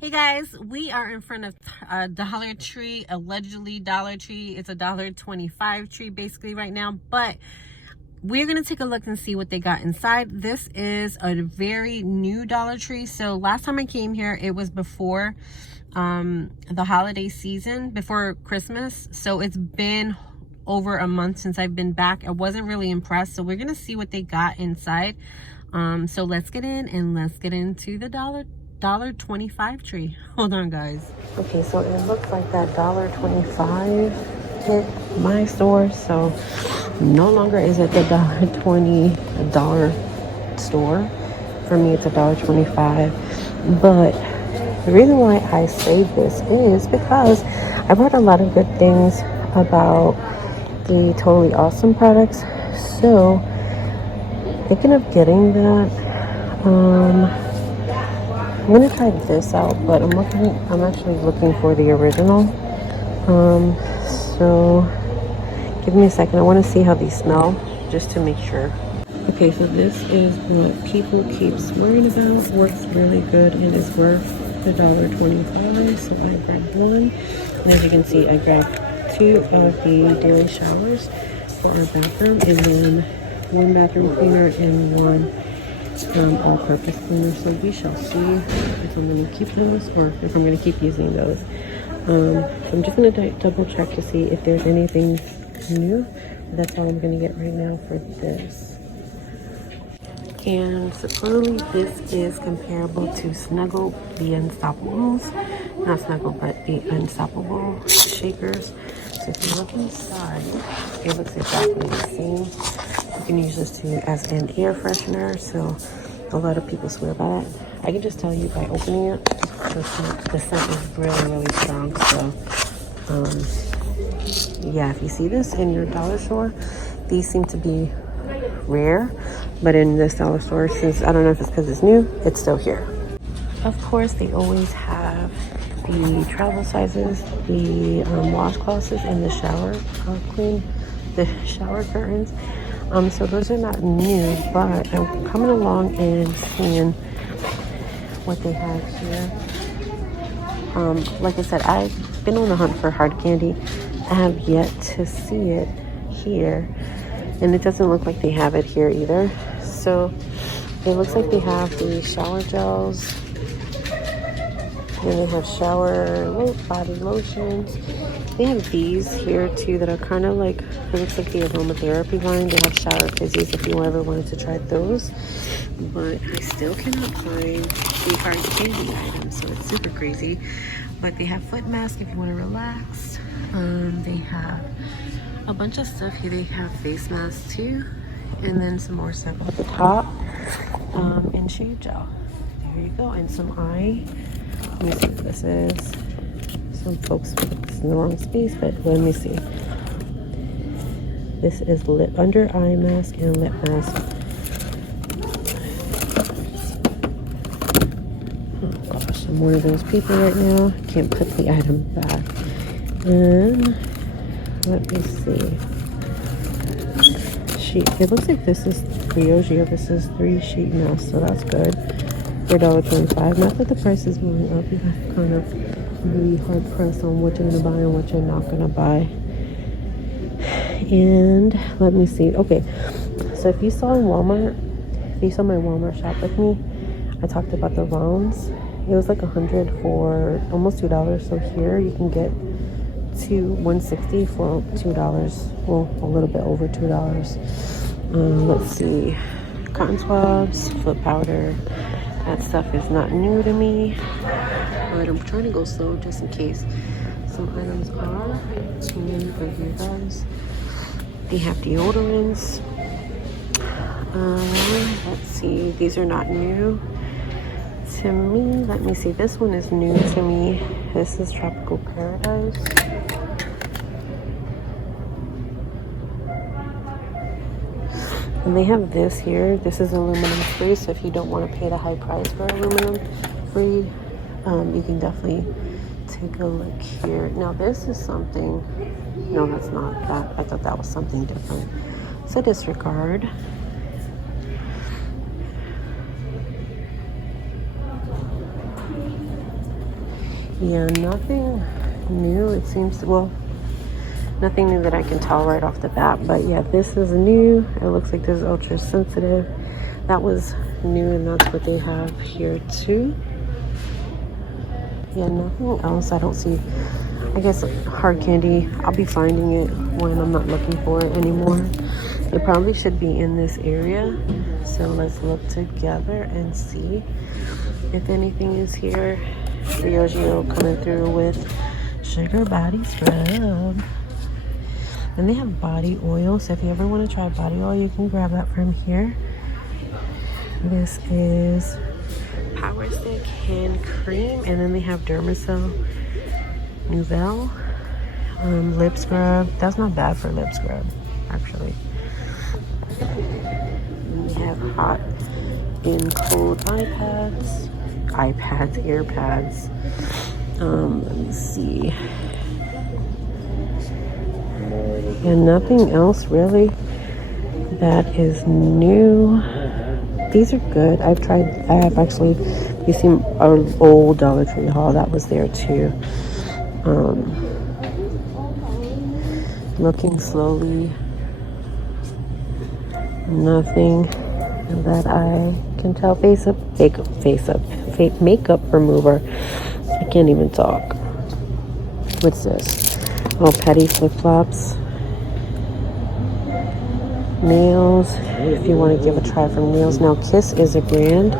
Hey guys, we are in front of Dollar Tree, allegedly Dollar Tree. It's a $1.25 tree basically right now, but we're gonna take a look and see what they got inside. This is a very new Dollar Tree. So last time I came here, it was before the holiday season, before Christmas. So it's been over a month since I've been back. I wasn't really impressed. So we're gonna see what they got inside. So let's get in and let's get into the $1.25 tree. Hold on guys. Okay, so it looks like that $1.25 hit my store, so no longer is it the $1.20 store. For me it's $1.25. But the reason why I saved this is because I bought a lot of good things about the Totally Awesome products. So thinking of getting that. I'm gonna try this out, but I'm actually looking for the original. So give me a second. I want to see how these smell just to make sure. Okay, so this is what people keep swearing about. Works really good and is worth the $1.25. So I grabbed one, and as you can see, I grabbed 2 of the daily showers for our bathroom, and then 1 bathroom cleaner and 1 all-purpose cleaner. So we shall see if I'm going to keep those or if I'm going to keep using those. So I'm just going to double check to see if there's anything new. That's all I'm going to get right now for this. And supposedly this is comparable to Snuggle the Unstoppables. Not Snuggle, but the Unstoppable shakers. So if you look inside, it looks exactly the same. You can use this too as an air freshener, so a lot of people swear by that. I can just tell you by opening it, the scent is really strong. So yeah, if you see this in your dollar store, these seem to be rare, but in this dollar store, since I don't know if it's because it's new, it's still here. Of course, they always have the travel sizes, the washcloths, and the shower the shower curtains. So those are not new, but I'm coming along and seeing what they have here. Like I said, I've been on the hunt for hard candy. I have yet to see it here, and it doesn't look like they have it here either. So it looks like they have the shower gels, and they have body lotions. They have these here too that are kind of like, it looks like the aromatherapy line. They have shower fizzies if you ever wanted to try those. But I still cannot find the hard candy items, so it's super crazy. But they have foot masks if you want to relax. They have a bunch of stuff here. They have face masks too. And then some more stuff at the top. And shave gel. There you go. And some eye. Let me see what this is. Some folks put this in the wrong space, but let me see. This is under eye mask and lip mask. Oh gosh, I'm one of those people right now. Can't put the item back. And let me see. It looks like this is Briogeo. This is 3 sheet masks, so that's good. For $1.25. Not that the price is going up. You have kind of really hard pressed on what you're gonna buy and what you're not gonna buy. And let me see. Okay, so if you saw my Walmart shop with me, I talked about the rounds. It was like $100 for almost $2. So here you can get 160 for $2. Well, a little bit over $2. Let's see. Cotton swabs, foot powder. That stuff is not new to me, but I'm trying to go slow just in case. Some items are, and right here guys, they have deodorants. Let's see, these are not new to me. Let me see, this one is new to me. This is Tropical Paradise. And they have this here. This is aluminum free, so if you don't want to pay the high price for aluminum free, you can definitely take a look here. Now this is something, no, that's not that. I thought that was something different. So disregard. Yeah, nothing new. It seems, well, nothing new that I can tell right off the bat. But yeah, this is new. It looks like this is ultra sensitive. That was new, and that's what they have here too. Yeah, nothing else. I don't see. I guess hard candy, I'll be finding it when I'm not looking for it anymore. It probably should be in this area. So let's look together and see if anything is here. Briogeo coming through with Sugar Body Scrub. And they have body oil. So if you ever want to try body oil, you can grab that from here. This is Power Stick Hand Cream. And then they have Dermacell Nouvelle lip scrub. That's not bad for lip scrub, actually. And we have hot and cold earpads. Let me see. And nothing else really that is new. These are good. I have actually, you see our old Dollar Tree haul that was there too. Looking slowly, nothing that I can tell. Makeup remover. I can't even talk. What's this? Oh, petty flip-flops. Nails, if you want to give a try from nails. Now, Kiss is a brand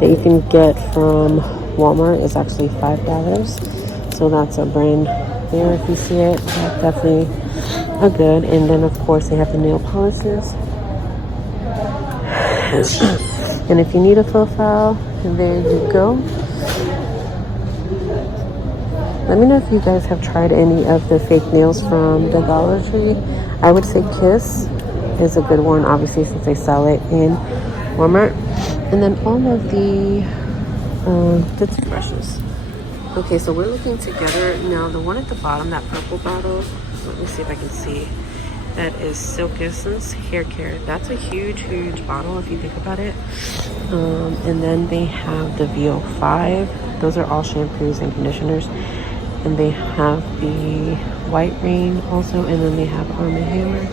that you can get from Walmart. It's actually $5. So that's a brand there if you see it. That's definitely a good. And then of course they have the nail polishes. And if you need a profile, there you go. Let me know if you guys have tried any of the fake nails from the Dollar Tree. I would say Kiss is a good one, obviously, since they sell it in Walmart. And then all of the toothbrushes. Okay, so we're looking together now. The one at the bottom, that purple bottle, let me see if I can see. That is Silk Essence Hair Care. That's a huge bottle if you think about it. And then they have the VO5. Those are all shampoos and conditioners. And they have the White Rain also. And then they have Arm & Hammer.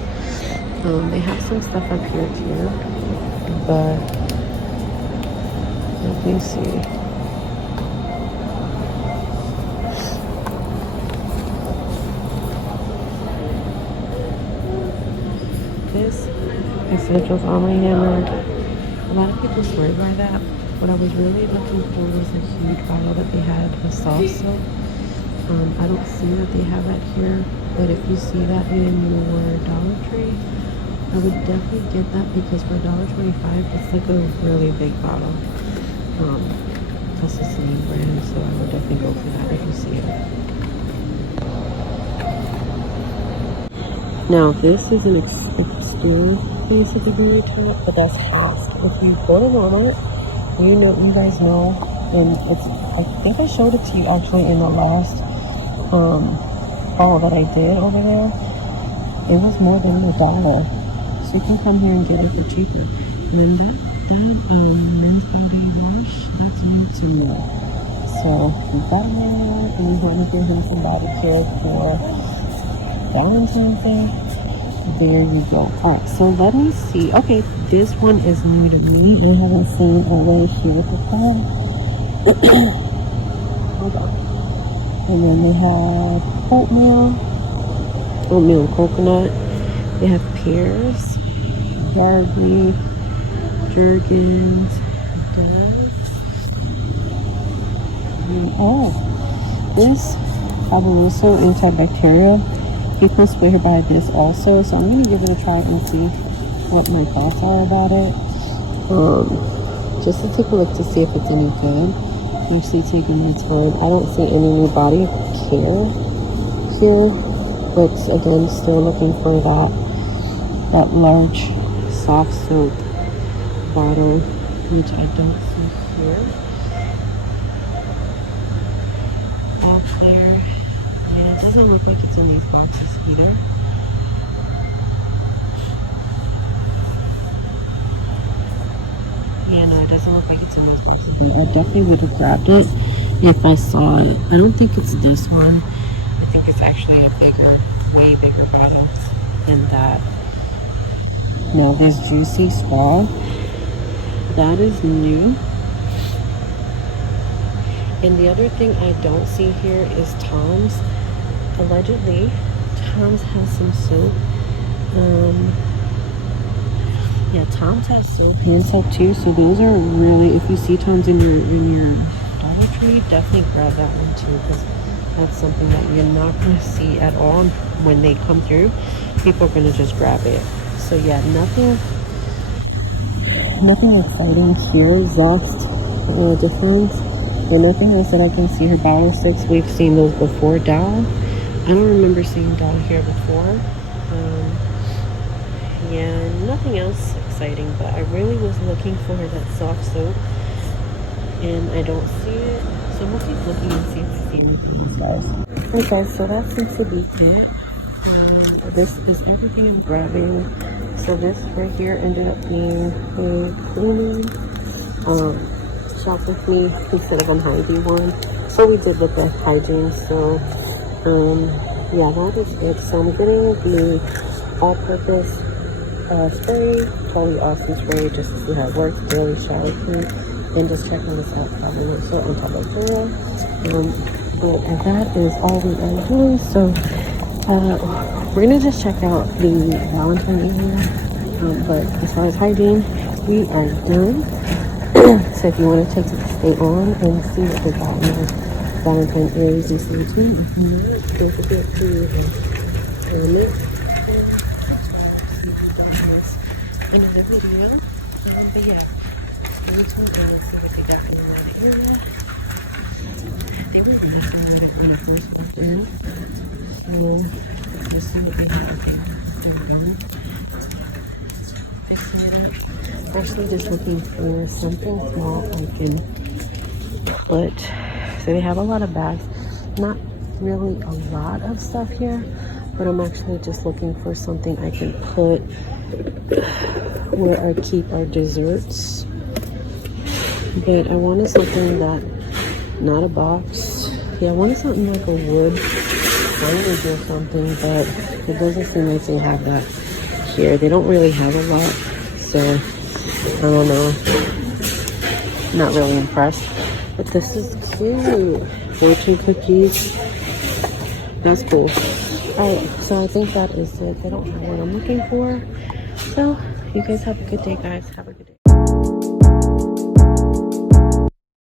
They have some stuff up here too. But let me see. This Essentials Arm & Hammer. A lot of people swear by that. What I was really looking for was a huge bottle that they had of soft soap. I don't see that they have that here, but if you see that in your Dollar Tree, I would definitely get that because for $1.25, it's like a really big bottle. Plus it's the name brand, so I would definitely go for that if you see it. Now this is an extreme basic degree top, but that's Hask. If you go to Walmart, you guys know, and it's, I think I showed it to you actually in the last haul that I did over there. It was more than $1. So you can come here and get it for cheaper. And then that men's body wash, that's new to me. So you got it here, and you're going to give him some body care for Valentine's Day. There you go. Alright, so let me see. Okay, this one is new to me. I haven't seen a way here before. Hold on. And then they have oatmeal and coconut. They have pears, Yardley, Jergens, Doves. Oh, this Avocado Antibacterial. People swear by this also, so I'm going to give it a try and see what my thoughts are about it. Just to take a look to see if it's any good. Usually taking my time. I don't see any new body care here, but again, still looking for that large soft soap bottle, which I don't see here. All clear. Yeah, it doesn't look like it's in these boxes either. Yeah, no, it doesn't look like it's in those boxes. I definitely would have grabbed it if I saw it. I don't think it's this one. I think it's actually a bigger, way bigger bottle than that. No, this Juicy Straw, that is new. And the other thing I don't see here is Tom's. Allegedly, Tom's has some soap. Yeah, Tom's has soap, hand soap too. So those are really, if you see Tom's in your Dollar Tree, definitely grab that one too, because that's something that you're not going to see at all when they come through. People are going to just grab it. So yeah, nothing exciting here. Exhaust difference, but nothing else that I can see. Her Bauer sticks, we've seen those before. Dow, I don't remember seeing Dow here before. Yeah, nothing else exciting, but I really was looking for that soft soap and I don't see it, so I'm gonna keep looking and see if I see anything else, guys. Alright guys, so that seems to be it. This is everything I'm grabbing. So this right here ended up being a cleaning shop with me instead of Hygiene one. So we did with the hygiene. So yeah, that is it. So I'm getting the all-purpose spray, totally awesome spray, just to see how it works. Daily shower cream, and just checking this out. So Antibacterial. But that is all we are doing. So we're gonna just check out the Valentine area. But as far as hygiene, we are done. So if you want to stay on and see what they got in the Valentine areas and see too, don't forget to another video. But yeah, stay tuned and see what they got in that area. They were really good when I first walked in. So let's see what we have here. Actually just looking for something small I can put. So they have a lot of bags, not really a lot of stuff here, but I'm actually just looking for something I can put where I keep our desserts. But I wanted something that, not a box. Yeah, I wanted something like a wood signage or something, but it doesn't seem like they have that here. They don't really have a lot, so I don't know. Not really impressed. But this is cute. Fortune cookies. That's cool. Alright, so I think that is it. They don't have what I'm looking for. So, you guys have a good day, guys. Have a good day.